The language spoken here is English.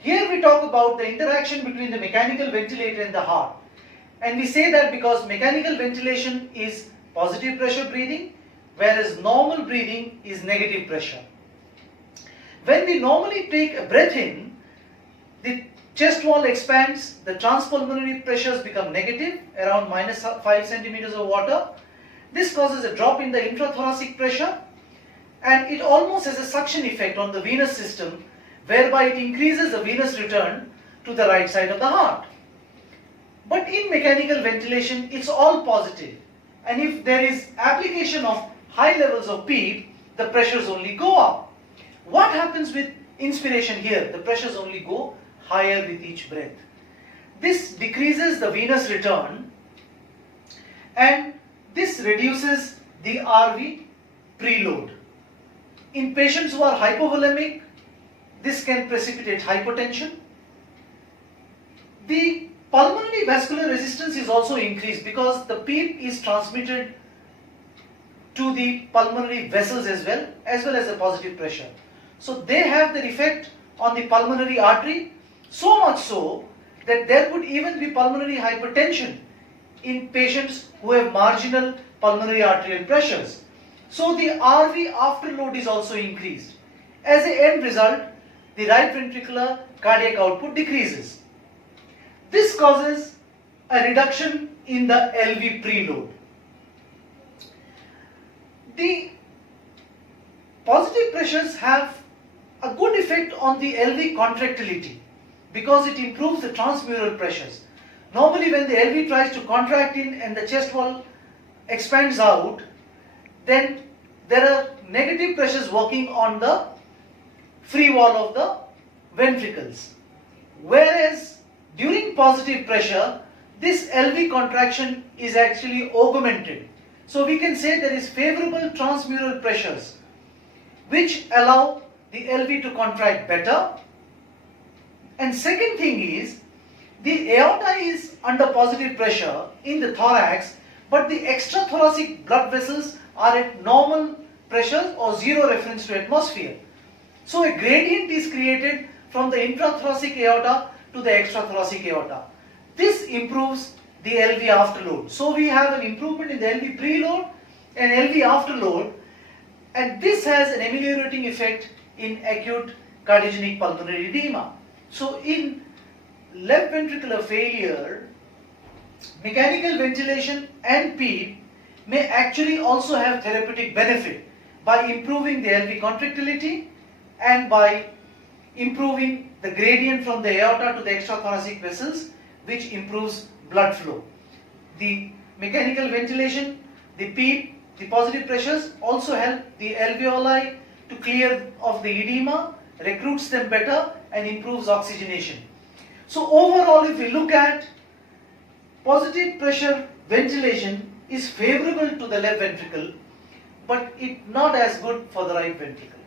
Here we talk about the interaction between the mechanical ventilator and the heart. And we say that because mechanical ventilation is positive pressure breathing, whereas normal breathing is negative pressure. When we normally take a breath in, the chest wall expands, the transpulmonary pressures become negative, around minus 5 centimeters of water. This causes a drop in the intrathoracic pressure, and it almost has a suction effect on the venous system, whereby it increases the venous return to the right side of the heart. But in mechanical ventilation, it's all positive. And if there is application of high levels of PEEP, the pressures only go up. What happens with inspiration here? The pressures only go higher with each breath. This decreases the venous return, and this reduces the RV preload. In patients who are hypovolemic, this can precipitate hypotension. The pulmonary vascular resistance is also increased because the PEEP is transmitted to the pulmonary vessels as well as the positive pressure. So they have their effect on the pulmonary artery, so much so that there could even be pulmonary hypertension in patients who have marginal pulmonary arterial pressures. So the RV afterload is also increased. As an end result, the right ventricular cardiac output decreases. This causes a reduction in the LV preload. The positive pressures have a good effect on the LV contractility because it improves the transmural pressures. Normally when the LV tries to contract in and the chest wall expands out, then there are negative pressures working on the free wall of the ventricles. Whereas during positive pressure, this LV contraction is actually augmented. So we can say there is favorable transmural pressures which allow the LV to contract better. And second thing is, the aorta is under positive pressure in the thorax, but the extrathoracic blood vessels are at normal pressure or zero reference to atmosphere. So a gradient is created from the intrathoracic aorta to the extrathoracic aorta. This improves the LV afterload. So we have an improvement in the LV preload and LV afterload, and this has an ameliorating effect in acute cardiogenic pulmonary edema. So in left ventricular failure, mechanical ventilation and PEEP may actually also have therapeutic benefit by improving the LV contractility and by improving the gradient from the aorta to the extrathoracic vessels, which improves blood flow. The mechanical ventilation, the PEEP, the positive pressures also help the alveoli to clear of the edema, recruits them better, and improves oxygenation. So overall, if we look at positive pressure ventilation is favorable to the left ventricle, but it not as good for the right ventricle.